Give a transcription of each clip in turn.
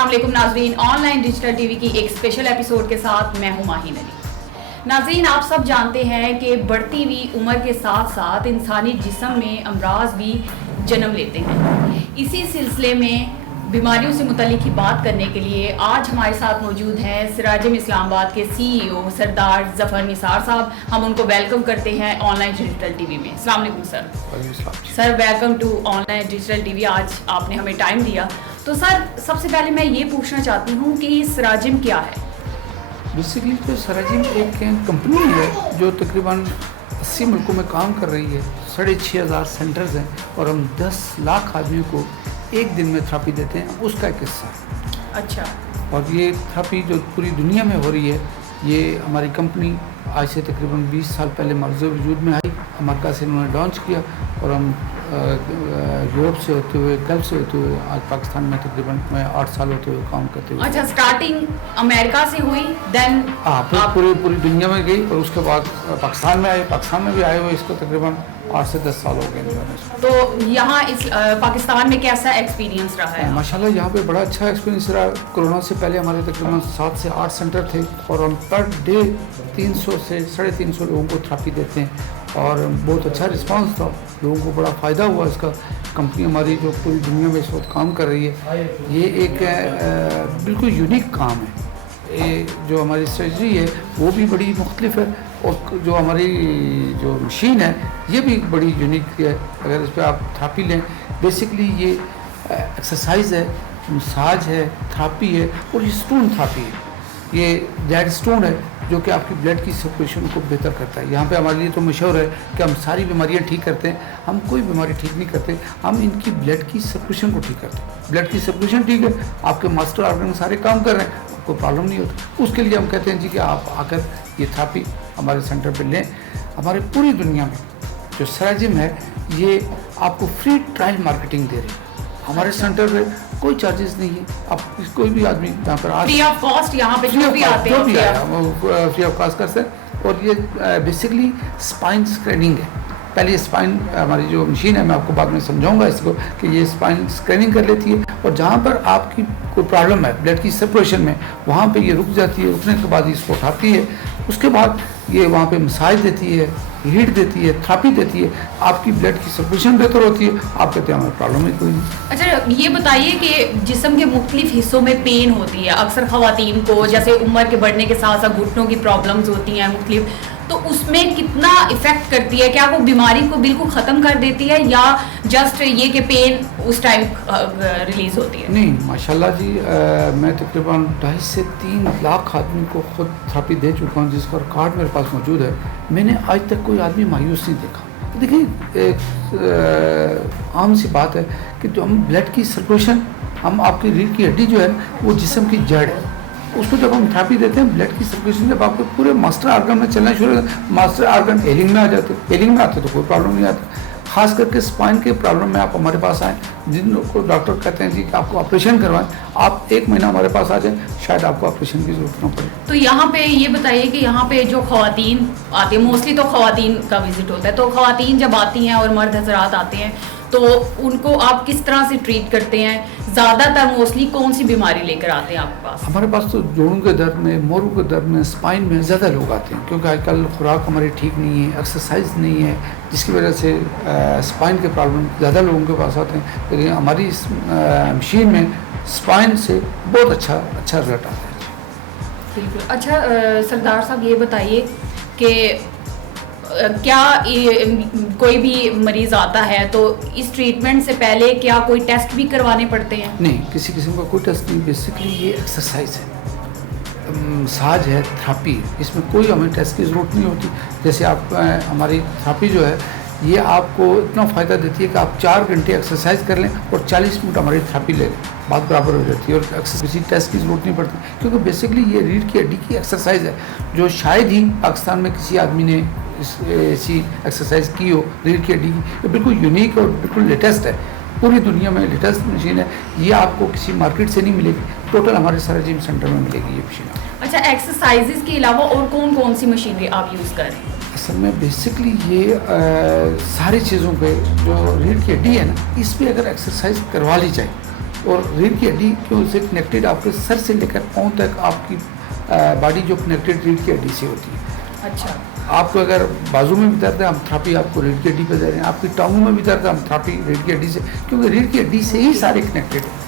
अस्सलाम वालेकुम नाजरीन, ऑनलाइन डिजिटल टीवी की एक स्पेशल एपिसोड के साथ मैं हूं माहिन अली। नाजरीन, आप सब जानते हैं कि बढ़ती हुई उम्र के साथ साथ इंसानी जिस्म में अमराज भी जन्म लेते हैं। इसी सिलसिले में बीमारियों से मुतल्लिक ही बात करने के लिए आज हमारे साथ मौजूद हैं सिराजिम इस्लामाबाद के CEO सरदार ज़फ़र निसार साहब। हम उनको वेलकम करते हैं ऑनलाइन डिजिटल टीवी में। अस्सलाम वालेकुम sir. Sir welcome to online digital TV. आज आपने हमें टाइम दिया। तो सर, सबसे पहले मैं ये पूछना चाहती हूँ कि सिराजिम क्या है? बेसिकली तो सिराजिम एक कंपनी है जो तकरीबन 80 मुल्कों में काम कर रही है। 6,500 सेंटर्स हैं और हम 10 लाख आदमियों को एक दिन में थेरेपी देते हैं। उसका एक हिस्सा है। अच्छा। और ये थेरेपी जो पूरी दुनिया में हो रही है, ये हमारी कंपनी आज से तकरीबन 20 साल पहले मर्ज़ वजूद में आई। अमेरिका से इन्होंने लॉन्च किया और हम यूरोप से होते हुए, गल्फ से होते हुए आज पाकिस्तान में तकरीबन मैं 8 साल होते हुए काम करते हुए। अच्छा, स्टार्टिंग अमेरिका से हुई, देन फिर पूरी दुनिया में गई और उसके बाद पाकिस्तान में आए। पाकिस्तान में भी आए हुए इसको तकरीबन 8 से 10 साल हो गए। तो यहाँ इस पाकिस्तान में कैसा एक्सपीरियंस रहा है? माशाल्लाह यहाँ पे बड़ा अच्छा एक्सपीरियंस रहा। कोरोना से पहले हमारे तकरीबन 7 से 8 सेंटर थे और हम पर डे 300 से 350 लोगों को थेरेपी देते हैं और बहुत अच्छा रिस्पांस था। लोगों को बड़ा फ़ायदा हुआ इसका। कंपनी हमारी जो पूरी दुनिया में इस वक्त काम कर रही है, ये एक बिल्कुल यूनिक काम है। ये जो हमारी सर्जरी है वो भी बड़ी मुख्तलिफ है और जो हमारी जो मशीन है ये भी बड़ी यूनिक है। अगर इस पर आप थेरेपी लें, बेसिकली ये एक्सरसाइज है, मसाज है, थेरेपी है और ये स्टोन थेरेपी है। ये ब्लड स्टोन है जो कि आपकी ब्लड की सर्कुलेशन को बेहतर करता है। यहाँ पे हमारे लिए तो मशहूर है कि हम सारी बीमारियाँ ठीक करते हैं। हम कोई बीमारी ठीक नहीं करते, हम इनकी ब्लड की सर्कुलेशन को ठीक करते हैं। ब्लड की सर्कुलेशन ठीक है, आपके मास्टर ऑर्गन सारे काम कर रहे हैं, आपको प्रॉब्लम नहीं होती। उसके लिए हम कहते हैं जी कि आप आकर ये थेरेपी हमारे सेंटर पर लें। हमारे पूरी दुनिया में जो सिराजिम है ये आपको फ्री ट्रायल मार्केटिंग दे रही है। हमारे सेंटर पे कोई चार्जेस नहीं है। आप कोई भी आदमी यहाँ पर फ्री ऑफ कॉस्ट, यहाँ पे जो भी आते हैं फ्री ऑफ कॉस्ट कर सकते। और ये बेसिकली स्पाइन स्क्रीनिंग है। पहले स्पाइन हमारी जो मशीन है, मैं आपको बाद में समझाऊंगा इसको, कि ये स्पाइन स्क्रीनिंग कर लेती है और जहाँ पर आपकी कोई प्रॉब्लम है ब्लड की सेपरेशन में, वहाँ पे ये रुक जाती है। रुकने के बाद इसको उठाती है, उसके बाद ये वहाँ पे मसाज देती है, हीट देती है, थेरेपी देती है। आपकी ब्लड की सर्कुलेशन बेहतर होती है। आप कहते हैं हमें प्रॉब्लम ही कोई नहीं। अच्छा, ये बताइए कि जिस्म के मुख्तलिफ हिस्सों में पेन होती है अक्सर ख़वातीन को, जैसे उम्र के बढ़ने के साथ साथ घुटनों की प्रॉब्लम्स होती हैं मुख्तलिफ, तो उसमें कितना इफ़ेक्ट करती है? क्या वो बीमारी को बिल्कुल ख़त्म कर देती है या जस्ट ये कि पेन उस टाइम रिलीज़ होती है? नहीं, माशाल्लाह जी, मैं तकरीबन 2.5 से 3 लाख आदमी को खुद थेरेपी दे चुका हूँ, जिसका कार्ड मेरे पास मौजूद है। मैंने आज तक कोई आदमी मायूस नहीं देखा। देखिए, एक आम सी बात है कि जो हम ब्लड की सर्कुलेशन, हम आपकी रीढ़ की हड्डी जो है वो जिस्म की जड़ है। उसको जब हम थेरेपी देते हैं, ब्लड की सर्कुलेशन जब आपके पूरे मास्टर आर्गन में चलना शुरू होता है, मास्टर आर्गन हेलिंग में आ जाते हैं। हेलिंग में आते तो कोई प्रॉब्लम नहीं आती। खास करके स्पाइन के प्रॉब्लम में आप हमारे पास आएँ, जिन लोग को डॉक्टर कहते हैं जी कि आपको ऑपरेशन करवाएं, आप 1 महीना हमारे पास आ जाएं, शायद आपको ऑपरेशन की जरूरत न पड़े। तो यहाँ पे ये बताइए कि यहाँ पे जो ख़वातीन आती है, मोस्टली तो ख़वातीन का विजिट होता है, तो ख़वातीन जब आती हैं और मर्द हज़रात आते हैं तो उनको आप किस तरह से ट्रीट करते हैं? ज़्यादातर मोस्टली कौन सी बीमारी लेकर आते हैं आपके पास? हमारे पास तो जोड़ों के दर्द में, मोरों के दर्द में, स्पाइन में ज़्यादा लोग आते हैं, क्योंकि आजकल खुराक हमारी ठीक नहीं है, एक्सरसाइज नहीं है, जिसकी वजह से स्पाइन के प्रॉब्लम ज़्यादा लोगों के पास आते हैं। लेकिन हमारी इस मशीन में स्पाइन से बहुत अच्छा रिजल्ट आता है। बिल्कुल। अच्छा सरदार साहब, ये बताइए कि क्या कोई भी मरीज़ आता है तो इस ट्रीटमेंट से पहले क्या कोई टेस्ट भी करवाने पड़ते हैं? नहीं, किसी किस्म का कोई टेस्ट नहीं। बेसिकली ये एक्सरसाइज है, मसाज है, थेरेपी, इसमें कोई हमें टेस्ट की ज़रूरत नहीं होती। जैसे आप हमारी थेरेपी जो है ये आपको इतना फ़ायदा देती है कि आप 4 घंटे एक्सरसाइज कर लें और 40 मिनट हमारी थेरेपी ले लें, बात बराबर हो जाती है और किसी टेस्ट की ज़रूरत नहीं पड़ती, क्योंकि बेसिकली ये रीढ़ की हड्डी की एक्सरसाइज है जो शायद ही पाकिस्तान में किसी आदमी ने ऐसी एक्सरसाइज की हो रीढ़ की हड्डी की। ये बिल्कुल यूनिक और बिल्कुल लेटेस्ट है, पूरी दुनिया में लेटेस्ट मशीन है। ये आपको किसी मार्केट से नहीं मिलेगी, टोटल हमारे सिराजिम सेंटर में मिलेगी ये मशीन। अच्छा, एक्सरसाइजेज के अलावा और कौन कौन सी मशीनरी आप यूज़ कर रहे हैं? असल में बेसिकली ये सारी चीज़ों पे जो रीढ़ की हड्डी है ना, इस पर अगर एक्सरसाइज करवा ली जाए और रीढ़ की हड्डी क्यों से कनेक्टेड आपके सर से लेकर पाँव तक आपकी बॉडी जो कनेक्टेड रीढ़ की हड्डी से होती है। अच्छा, आपको अगर बाजू में भी दर्द है हम थेरेपी आपको रीढ़ की हड्डी पे दे रहे हैं, आपकी टांगों में भी दर्द है हम थेरेपी रीढ़ की हड्डी से, क्योंकि रीढ़ की हड्डी से ही सारे कनेक्टेड है।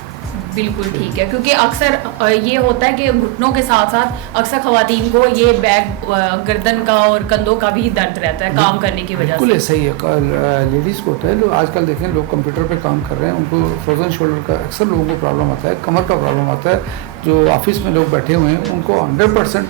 बिल्कुल ठीक है, क्योंकि अक्सर ये होता है कि घुटनों के साथ साथ अक्सर खवातीन को ये बैक गर्दन का और कंधों का भी दर्द रहता है काम करने की वजह बिल्कुल से। ऐसा ही है, लेडीज़ को होता है। लोग आजकल देखें लोग कंप्यूटर पे काम कर रहे हैं, उनको फ्रोजन शोल्डर का अक्सर लोगों को प्रॉब्लम आता है, कमर का प्रॉब्लम आता है। जो ऑफिस में लोग बैठे हुए हैं उनको 100%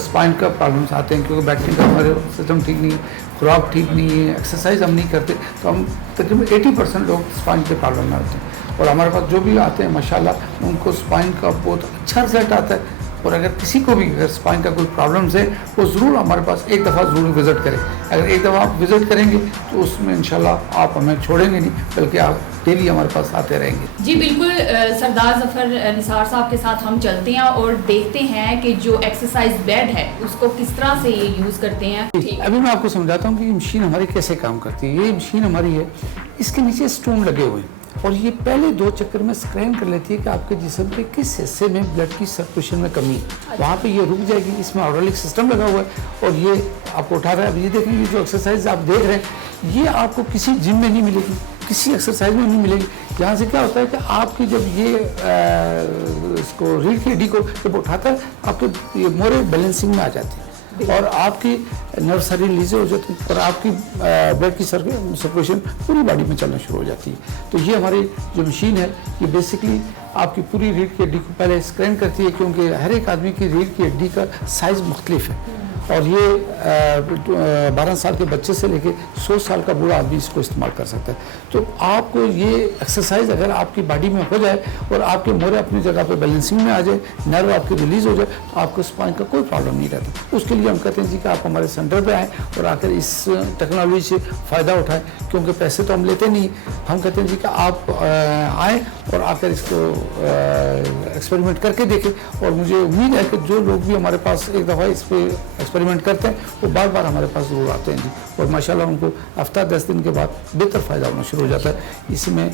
स्पाइन का प्रॉब्लम्स आते हैं, क्योंकि बैठने का हमारे सिस्टम ठीक नहीं है, खुराक ठीक नहीं है, एक्सरसाइज हम नहीं करते, तो हम तकरीबन 80% लोग स्पाइन के प्रॉब्लम में आते हैं। और हमारे पास जो भी आते हैं माशाल्लाह उनको स्पाइन का बहुत अच्छा रिजल्ट आता है। और अगर किसी को भी अगर स्पाइन का कोई प्रॉब्लम्स है वो ज़रूर हमारे पास एक दफ़ा ज़रूर विज़िट करें। अगर एक दफ़ा आप विज़िट करेंगे तो उसमें इंशाल्लाह आप हमें छोड़ेंगे नहीं, बल्कि आप डेली हमारे पास आते रहेंगे। जी बिल्कुल, सरदार ज़फ़र निसार साहब के साथ हम चलते हैं और देखते हैं कि जो एक्सरसाइज बेड है उसको किस तरह से ये यूज़ करते हैं। अभी मैं आपको समझाता हूँ कि ये मशीन हमारी कैसे काम करती है। ये मशीन हमारी है, इसके नीचे स्टोन लगे हुए हैं और ये पहले 2 चक्कर में स्कैन कर लेती है कि आपके जिस्म के किस हिस्से में ब्लड की सर्कुलेशन में कमी है, वहाँ पे ये रुक जाएगी। इसमें हाइड्रोलिक सिस्टम लगा हुआ है और ये आपको उठा रहा है। अब ये देखेंगे जो एक्सरसाइज आप देख रहे हैं ये आपको किसी जिम में नहीं मिलेगी, किसी एक्सरसाइज में नहीं मिलेगी। यहाँ से क्या होता है कि आपकी जब ये इसको रीढ़ की हड्डी को जब उठाता है आपके ये मोरे बैलेंसिंग में आ जाती है और आपकी नर्व सारी रिलीज हो जाती है और आपकी ब्लड की सर्कुलेशन पूरी बॉडी में चलना शुरू हो जाती है। तो ये हमारी जो मशीन है ये बेसिकली आपकी पूरी रीढ़ की हड्डी को पहले स्कैन करती है, क्योंकि हर एक आदमी की रीढ़ की हड्डी का साइज़ मुख्तलिफ है और ये 12 साल के बच्चे से लेके 100 साल का बूढ़ा आदमी इसको इस्तेमाल कर सकता है। तो आपको ये एक्सरसाइज अगर आपकी बॉडी में हो जाए और आपके मोरे अपनी जगह पे बैलेंसिंग में आ जाए, नर्व आपकी रिलीज हो जाए, तो आपको स्पाइन का कोई प्रॉब्लम नहीं रहता। उसके लिए हम कहते हैं जी कि आप हमारे सेंटर पे आएँ और आकर इस टेक्नोलॉजी से फ़ायदा उठाएं, क्योंकि पैसे तो हम लेते नहीं। हम कहते हैं जी कि आप आएँ और आकर इसको एक्सपेरिमेंट करके देखें। और मुझे उम्मीद है कि जो लोग भी हमारे पास एक दफ़ा इस पर एक्सपेरिमेंट करते हैं वो बार बार हमारे पास ज़रूर आते हैं जी, और माशाल्लाह उनको हफ्ता 10 दिन के बाद बेहतर फ़ायदा होना शुरू हो जाता है। इसमें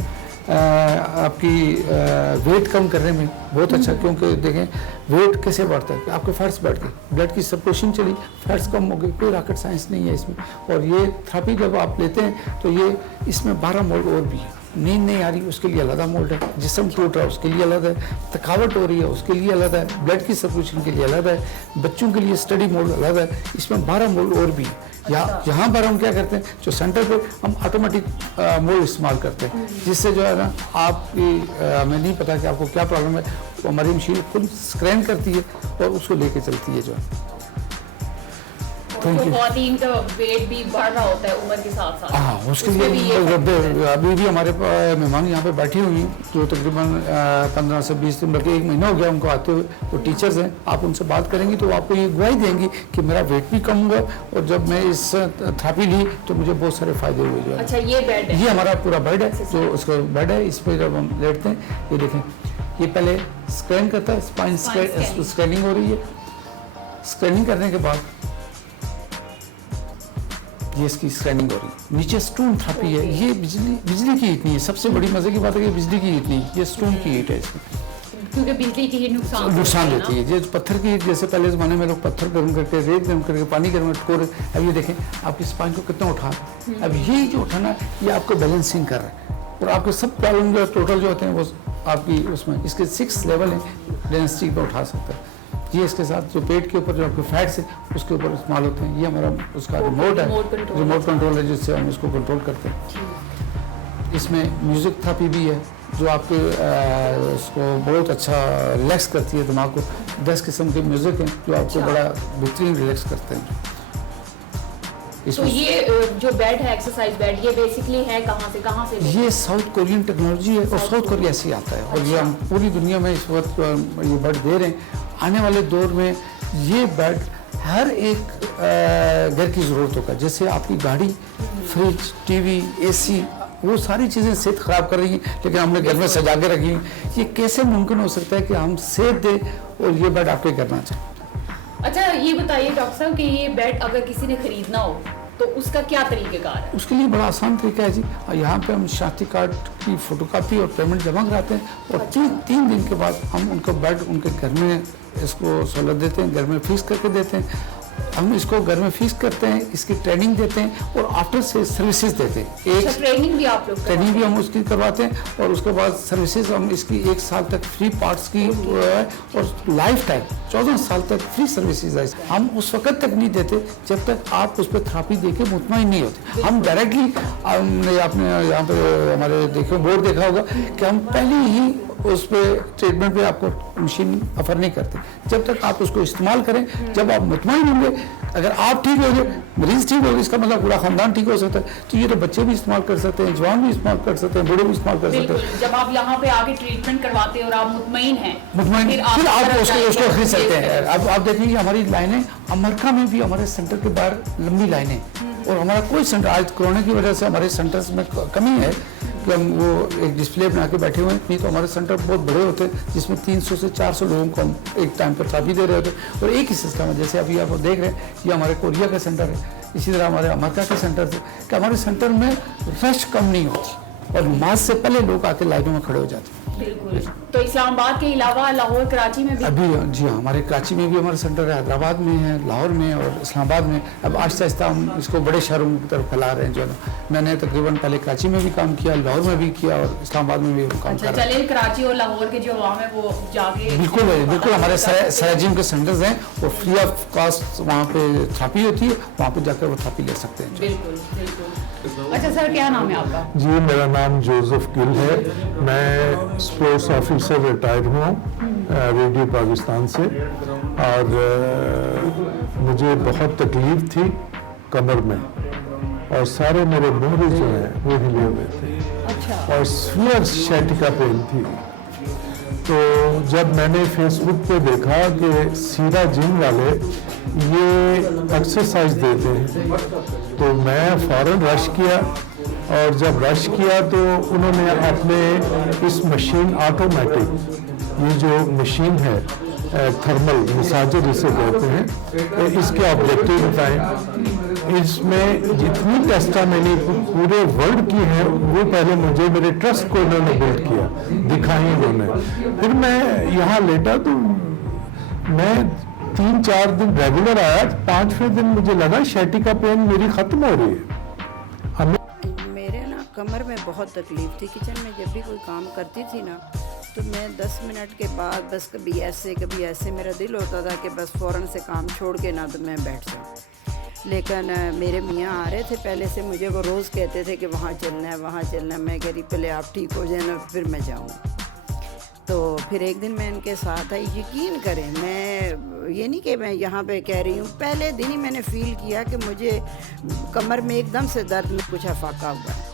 आपकी वेट कम करने में बहुत अच्छा, क्योंकि देखें वेट कैसे बढ़ता है कि आपके फैट्स बढ़ गए, ब्लड की सर्कुलेशन चली, फैट्स कम हो गए, कोई रॉकेट साइंस नहीं है इसमें। और ये थेरेपी जब आप लेते हैं तो ये इसमें 12 मोड और भी है। नींद नहीं आ रही उसके लिए अलग मोड है, जिस्म टूट रहा है उसके लिए अलग है, थकावट हो रही है उसके लिए अलग है, ब्लड की सर्कुलेशन के लिए अलग है, बच्चों के लिए स्टडी मोड अलग है। इसमें 12 मोड और भी है। यहाँ पर हम क्या करते हैं, जो सेंटर पे हम ऑटोमेटिक मोड इस्तेमाल करते हैं, जिससे जो है ना आपकी हमें नहीं पता कि आपको क्या प्रॉब्लम है, तो हमारी मशीन खुद स्कैन करती है और उसको लेके चलती है जो है। ख़वातीन का वेट भी बढ़ रहा होता है उम्र के साथ साथ। हाँ, उसके लिए अभी भी हमारे मेहमान यहाँ पे बैठे हुए हैं जो तकरीबन 15 से 20 दिन बल्कि 1 महीना हो गया उनको आते हुए। वो टीचर्स हैं, आप उनसे बात करेंगी तो आपको ये गवाही देंगी कि मेरा वेट भी कम हुआ और जब मैं इस थेरेपी ली तो मुझे बहुत सारे फ़ायदे हुए जो है। अच्छा, ये बेड है, ये हमारा पूरा बेड है, जो उसका बेड है। इस पर जब हम लेटते हैं ये देखें, ये पहले स्कैन करता है, स्पाइन स्कैनिंग हो रही है। स्कैनिंग करने के बाद ये इसकी स्कैनिंग हो रही है। नीचे स्टोन थेरेपी है, ये बिजली की हीट नहीं है। सबसे बड़ी मजे की बात है कि बिजली की हीट नहीं, ये स्टोन की हीट है इसमें, क्योंकि बिजली की हीट नुकसान देती है। ये पत्थर की हीट, जैसे पहले ज़माने में लोग पत्थर गर्म करके, रेत गर्म करके, पानी गर्म करके, अब ये देखें आपकी स्पाइन को कितना उठा। अब ये जो उठाना ये आपको बैलेंसिंग कर रहा है और आपके सब प्रॉब्लम जो टोटल जो होते हैं वो आपकी उसमें इसके 6 लेवल हैं, डेंसिटी पर उठा सकता है। ये इसके साथ जो पेट के ऊपर जो आपके फैट्स है उसके ऊपर इस्तेमाल होते हैं। ये हमारा उसका रिमोट है, रिमोट कंट्रोल है जिससे हम इसको कंट्रोल करते हैं। इसमें म्यूज़िक थेरेपी भी है जो आपके उसको बहुत अच्छा रिलैक्स करती है दिमाग को। 10 किस्म के म्यूज़िक हैं जो आपको बड़ा बेहतरीन रिलैक्स करते हैं। तो ये जो बेड है, एक्सरसाइज बेड, ये बेसिकली है कहाँ से? ये साउथ कोरियन टेक्नोलॉजी है और साउथ कोरिया से आता है। और ये हम पूरी दुनिया में इस वक्त ये बेड दे रहे हैं। आने वाले दौर में ये बेड हर एक घर की ज़रूरत होगा। जैसे आपकी गाड़ी, फ्रिज, टीवी, एसी, वो सारी चीज़ें सेहत ख़राब कर रही हैं, लेकिन हमने घर में सजा के रखी हैं। ये कैसे मुमकिन हो सकता है कि हम सेहत दें और ये बेड आपके करना चाहें? अच्छा, ये बताइए डॉक्टर साहब कि ये बेड अगर किसी ने खरीदना हो तो उसका क्या तरीक़ेकार है? उसके लिए बड़ा आसान तरीका है जी। यहाँ पे हम शनाख्ती कार्ड की फ़ोटोकॉपी और पेमेंट जमा कराते हैं और तीन दिन के बाद हम उनको बेड उनके घर में इसको सहूलत देते हैं, घर में फीस करके देते हैं। हम इसको घर में फीस करते हैं, इसकी ट्रेनिंग देते हैं और आफ्टर से सर्विसेज देते हैं। अच्छा, ट्रेनिंग भी आप लोग? ट्रेनिंग भी हम उसकी करवाते हैं और उसके बाद सर्विसेज हम इसकी 1 साल तक फ्री पार्ट्स की और लाइफ टाइम 14 साल तक फ्री सर्विसेज है। हम उस वक्त तक नहीं देते जब तक आप उस पर थेरेपी देके मुतमईन नहीं होते। हम डायरेक्टली, आपने यहाँ पे हमारे बोर्ड देखा होगा कि हम पहले ही उस पर ट्रीटमेंट पे आपको मशीन ऑफर नहीं करते जब तक आप उसको इस्तेमाल करें। जब आप मुतमईन होंगे, अगर आप ठीक हो गए, मरीज ठीक हो गए, इसका मतलब पूरा खानदान ठीक हो सकता है। तो ये तो बच्चे भी इस्तेमाल कर सकते हैं, जवान भी इस्तेमाल कर सकते हैं, बूढ़े भी इस्तेमाल कर सकते हैं। जब आप यहाँ पे आके ट्रीटमेंट करवाते हैं और आप मुतमईन हैं, फिर आप उसको खरीद सकते हैं। अब आप देखेंगे हमारी लाइनें अमेरिका में भी हमारे सेंटर के बाहर लंबी लाइनें, और हमारा कोई सेंटर, आज कोरोना की वजह से हमारे सेंटर्स में कमी है कि हम वो एक डिस्प्ले बना के बैठे हुए हैं। नहीं तो हमारे सेंटर बहुत बड़े होते हैं जिसमें 300 से 400 लोगों को हम एक टाइम पर थेरेपी दे रहे होते हैं। और एक ही सिस्टम है, जैसे अभी आप देख रहे हैं ये हमारे कोरिया का सेंटर है, इसी तरह हमारे अमेरिका के सेंटर से, कि हमारे सेंटर में रश कम नहीं होती और नमाज से पहले लोग आके लाइनों में खड़े हो जाते हैं। बिल्कुल। तो इस्लामाबाद के अलावा लाहौर, कराची में भी? अभी जी हाँ, हमारे कराची में भी हमारा सेंटर है, हैदराबाद में है, लाहौर में और इस्लामाबाद में। अब आहिस्ता आहिस्ता हम इसको बड़े शहरों की तरफ फैला रहे हैं। जो मैंने तकरीबन पहले कराची में भी काम किया, लाहौर में भी किया और इस्लामाबाद में भी काम कर रहा है। चलिए, कराची और लाहौर के जो अवाम है वो जाके बिल्कुल हमारे सराजिम के सेंटर्स हैं और फ्री ऑफ कॉस्ट वहाँ पे थेरेपी होती है, वहाँ पे जाकर वो थेरेपी ले सकते हैं। बिल्कुल बिल्कुल। अच्छा सर, क्या नाम है आपका? जी, मेरा नाम जोसेफ गिल है। मैं स्पोर्ट्स ऑफिसर रिटायर हुआ रेडियो पाकिस्तान से और मुझे बहुत तकलीफ थी कमर में और सारे मेरे मोहरे जो हैं वो हिले हुए थे। अच्छा। और सीवियर sciatica पेन थी। तो जब मैंने फेसबुक पे देखा कि सीरा जिम वाले ये एक्सरसाइज देते हैं तो मैं फ़ौरन रश किया और जब रश किया तो उन्होंने अपने इस मशीन ऑटोमेटिक, ये जो मशीन है थर्मल मसाजर इसे कहते हैं, इसके ऑब्जेक्टिव बताएं। इसमें जितनी टेस्टा मैंने पूरे वर्ल्ड की हैं वो पहले मुझे मेरे ट्रस्ट को इन्होंने बिल्ड किया, दिखाई उन्होंने। फिर मैं यहाँ लेटा तो मैं 3-4 दिन रेगुलर आया, 5वें दिन मुझे लगा sciatica पेन मेरी ख़त्म हो रही है। मेरे ना कमर में बहुत तकलीफ थी। किचन में जब भी कोई काम करती थी ना तो मैं 10 मिनट के बाद बस कभी ऐसे मेरा दिल होता था कि बस फ़ौरन से काम छोड़ के ना तो मैं बैठ जाऊँ। लेकिन मेरे मियाँ आ रहे थे पहले से, मुझे वो रोज़ कहते थे कि वहाँ चलना है। मैं कह रही पहले आप ठीक हो जाए ना फिर मैं जाऊँ। तो फिर एक दिन मैं इनके साथ आई। यकीन करें, मैं ये नहीं कि मैं यहाँ पे कह रही हूँ, पहले दिन ही मैंने फ़ील किया कि मुझे कमर में एकदम से दर्द में कुछ अफाका हुआ है।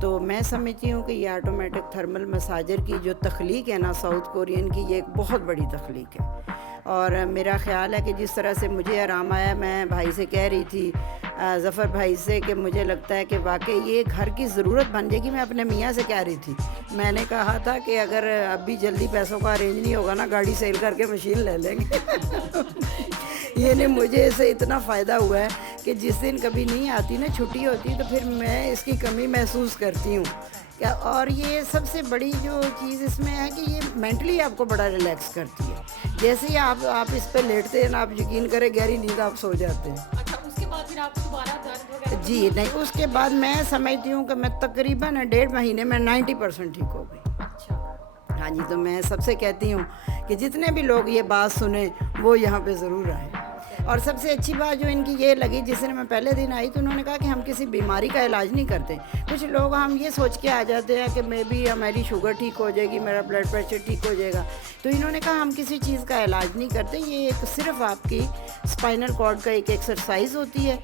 तो मैं समझती हूँ कि ये ऑटोमेटिक थर्मल मसाजर की जो तख्लीक है ना साउथ कोरियन की, ये एक बहुत बड़ी तख्लीक है। और मेरा ख्याल है कि जिस तरह से मुझे आराम आया, मैं भाई से कह रही थी, ज़फ़र भाई से, कि मुझे लगता है कि वाकई ये घर की ज़रूरत बन जाएगी। मैं अपने मियाँ से कह रही थी, मैंने कहा था कि अगर अभी जल्दी पैसों का अरेंज नहीं होगा ना, गाड़ी सेल करके मशीन ले लेंगे। ये नहीं, मुझे इससे इतना फ़ायदा हुआ है कि जिस दिन कभी नहीं आती ना, छुट्टी होती, तो फिर मैं इसकी कमी महसूस करती हूँ क्या। और ये सबसे बड़ी जो चीज़ इसमें है कि ये मेंटली आपको बड़ा रिलैक्स करती है। जैसे ही आप इस पर लेटते हैं ना, आप यकीन करें गहरी नींद आप सो जाते हैं। अच्छा, उसके बाद फिर आपको दोबारा दर्द वगैरह? जी नहीं, उसके बाद मैं समझती हूँ कि मैं तकरीबन 1.5 महीने में 90% ठीक हो गई। अच्छा। हाँ जी, तो मैं सबसे कहती हूँ कि जितने भी लोग ये बात सुने वो यहाँ पे ज़रूर आए। और सबसे अच्छी बात जो इनकी ये लगी, जिस दिन मैं पहले दिन आई तो उन्होंने कहा कि हम किसी बीमारी का इलाज नहीं करते। कुछ लोग हम ये सोच के आ जाते हैं कि मे बी हमारी शुगर ठीक हो जाएगी, मेरा ब्लड प्रेशर ठीक हो जाएगा। तो इन्होंने कहा हम किसी चीज़ का इलाज नहीं करते, ये एक सिर्फ आपकी स्पाइनल कॉर्ड का एक एक्सरसाइज होती है।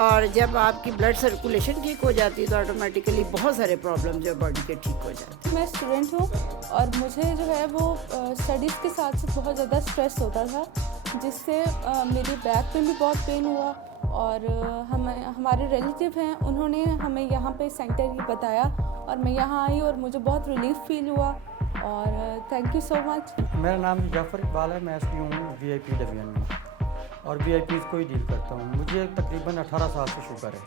और जब आपकी ब्लड सर्कुलेशन ठीक हो जाती है तो ऑटोमेटिकली बहुत सारे प्रॉब्लम जो बॉडी के ठीक हो जाते हैं। मैं स्टूडेंट हूँ और मुझे जो है वो स्टडीज़ के साथ साथ बहुत ज़्यादा स्ट्रेस होता था, जिससे मेरी बैक में भी बहुत पेन हुआ। और हमारे रिलेटिव हैं, उन्होंने हमें यहाँ पे सेंटर ही बताया और मैं यहाँ आई और मुझे बहुत रिलीफ फील हुआ। और थैंक यू सो मच। मेरा नाम जाफ़र इकबाल है, मैं एसपी हूँ VIP डिवीज़न में। और VIPs को ही डील करता हूँ। मुझे तकरीबन 18 साल से शुगर है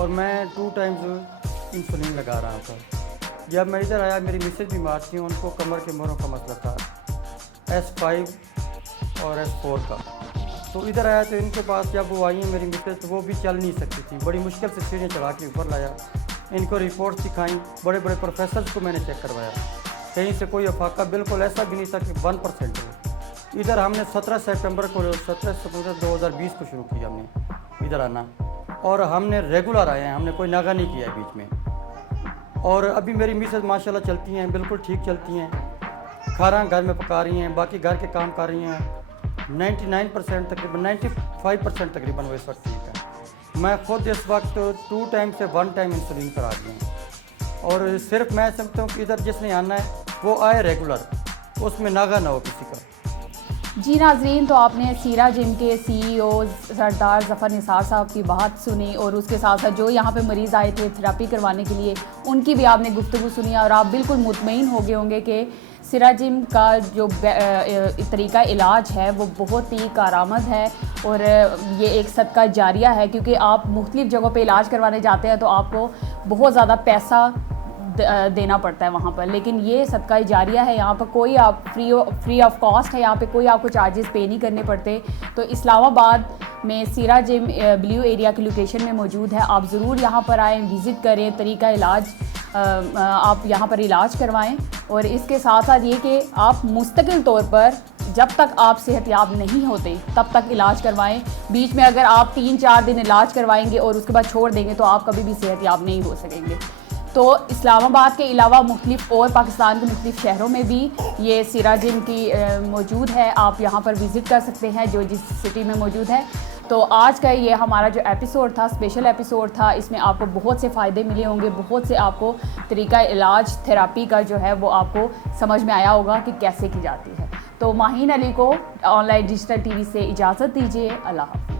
और मैं 2 टाइम्स इंसुलिन लगा रहा था। जब मैं इधर आया, मेरी मिसेज बीमार थी, उनको कमर के मोरों का मसला था, S5 और S4 का। तो इधर आया तो इनके पास जब वो आई मेरी मिसेज, तो वो भी चल नहीं सकती थी, बड़ी मुश्किल से सीढ़ियाँ चढ़ा के ऊपर लाया, इनको रिपोर्ट दिखाई, बड़े बड़े प्रोफेसर को मैंने चेक करवाया, कहीं से कोई अफाका बिल्कुल ऐसा भी नहीं था कि 1% हो। इधर हमने 17 सितंबर 2020 को शुरू किया हमने इधर आना, और हमने रेगुलर आए हैं, हमने कोई नागा नहीं किया है बीच में। और अभी मेरी मिसेज माशाल्लाह चलती हैं, बिल्कुल ठीक चलती हैं, खाना घर में पका रही हैं, बाकी घर के काम कर रही हैं। 99% तकरीबन 95% तकरीबन वो इस वक्त ठीक है। मैं खुद इस वक्त 2 टाइम से 1 टाइम इंसुलिन करा दी हूँ, और सिर्फ मैं समझता हूँ कि इधर जिसने आना है वो आए रेगुलर, उसमें नागा ना हो किसी का। जी नाजरीन, तो आपने सीरा जिम के CEO सरदार ज़फ़र निसार साहब की बात सुनी, और उसके साथ साथ जो यहाँ पे मरीज़ आए थे थेरेपी करवाने के लिए, उनकी भी आपने गुफ्तगू सुनी, और आप बिल्कुल मुतमईन हो गए होंगे कि सीरा जिम का जो तरीका इलाज है वो बहुत ही कारआमद है, और ये एक सदका जारिया है, क्योंकि आप मुख्तलिफ़ जगहों पे इलाज करवाने जाते हैं तो आपको बहुत ज़्यादा पैसा देना पड़ता है वहाँ पर, लेकिन ये सदका जारिया है। यहाँ पर कोई आप फ्री ऑफ कॉस्ट है, यहाँ पे कोई आपको चार्जेस पे नहीं करने पड़ते। तो इस्लामाबाद में सीरा जिम ब्लू एरिया की लोकेशन में मौजूद है, आप ज़रूर यहाँ पर आएँ, विज़िट करें, तरीका इलाज आप यहाँ पर इलाज करवाएं। और इसके साथ साथ ये कि आप मुस्तकिल तौर पर जब तक आप सेहतयाब नहीं होते तब तक इलाज करवाएं। बीच में अगर आप 3-4 दिन इलाज करवाएंगे और उसके बाद छोड़ देंगे तो आप कभी भी सेहतयाब नहीं हो सकेंगे। तो इस्लामाबाद के अलावा मुख्तलिफ और पाकिस्तान के मुख्तलिफ शहरों में भी ये सीरा जिम की मौजूद है, आप यहाँ पर विज़िट कर सकते हैं जो जिस सिटी में मौजूद है। तो आज का ये हमारा जो एपिसोड था, स्पेशल एपिसोड था, इसमें आपको बहुत से फ़ायदे मिले होंगे, बहुत से आपको तरीका इलाज थेरेपी का जो है वो आपको समझ में आया होगा कि कैसे की जाती है। तो माहीन अली को ऑनलाइन डिजिटल TV से इजाज़त दीजिए। अल्लाह हाफ़िज़।